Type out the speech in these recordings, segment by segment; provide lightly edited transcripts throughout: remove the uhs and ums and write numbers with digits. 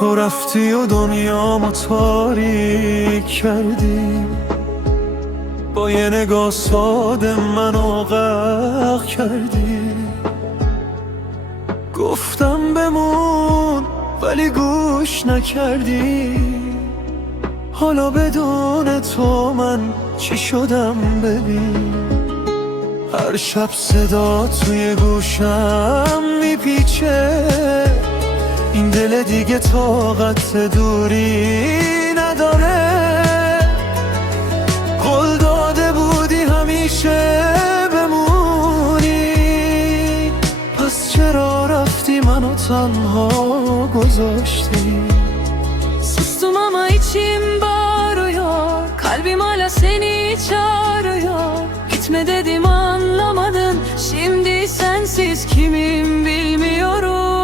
تو رفتی و دنیامو تاریک کردی، با یه نگاه ساده منو غرق کردی. گفتم بمون ولی گوش نکردی، حالا بدون تو من چی شدم ببین. هر شب صدا توی گوشم میپیچه، این دل دیگه طاقت دوری نداره. قول داده بودی همیشه بمونی، پس چرا رفتی منو تنها گذاشتی؟ Sustum ama içim bağırıyor, kalbim hala seni çağırıyor. Gitme dedim anlamadın, şimdi sensiz kimim bilmiyorum.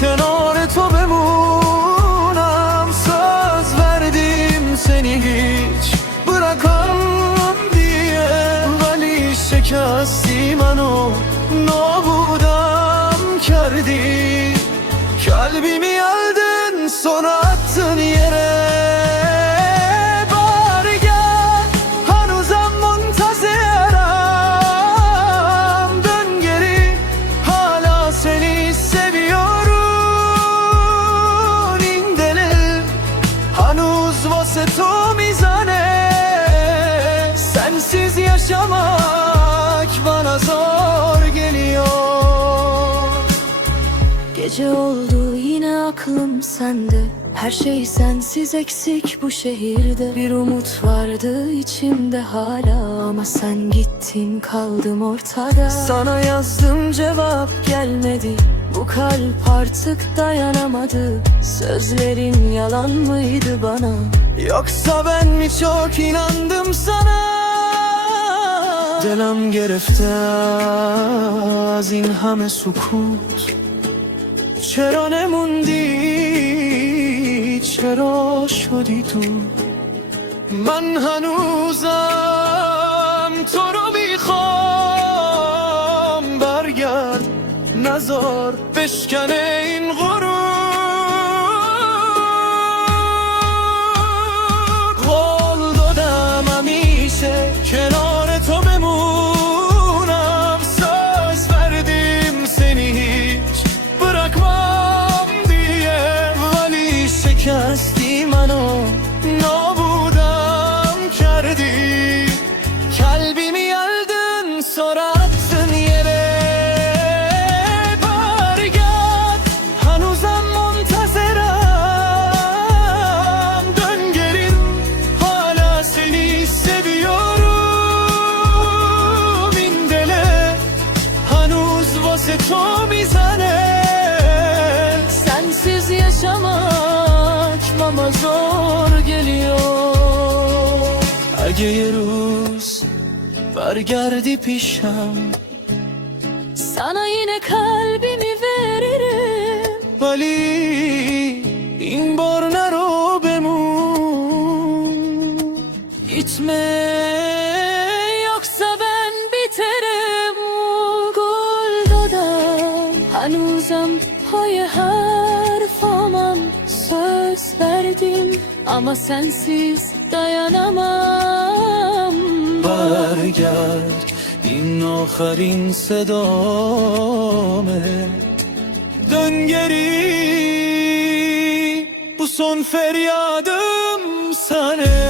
کنار تو بمونم، söz verdim seni hiç bırakamam diye. ولی شکستی منو نابودم کردی. Kalbimi aldın sonra attın yere. واسه تو میزنه، sensiz yaşamak bana zor geliyor. Gece oldu yine aklım sende, her şey sensiz eksik bu şehirde. Bir umut vardı içimde hala, ama sen gittin kaldım ortada. Sana yazdım cevap gelmedi, bu kalp artık dayanamadı. Sözlerin yalan mıydı bana, yoksa ben mi çok inandım sana? دلم گرفته از این همه سکوت، چرا نموندی، چرا شدی تو؟ من هنوزم تو رو میخوام، برگرد نزار بشکنه این غرور. قول دادم همیشه کنار تو بمونم، söz verdim seni hiç bırakmam diye. ولی شکستی منو نابودم کردی. Kalbimi aldın sonra attın yere. واسه تو میزنه، sensiz yaşamak bana zor geliyor. اگه یه روز برگردی پیشم، Sana yine kalbimi veririm. ولی این بار نرو بمون. Gitme yoksa ben biterim. Gol dodam hanuzam hoye harfamam. Söz verdim ama sensiz dayanamam. برگرد این آخرین صدامه. Dön geri, bu son feryadım sana.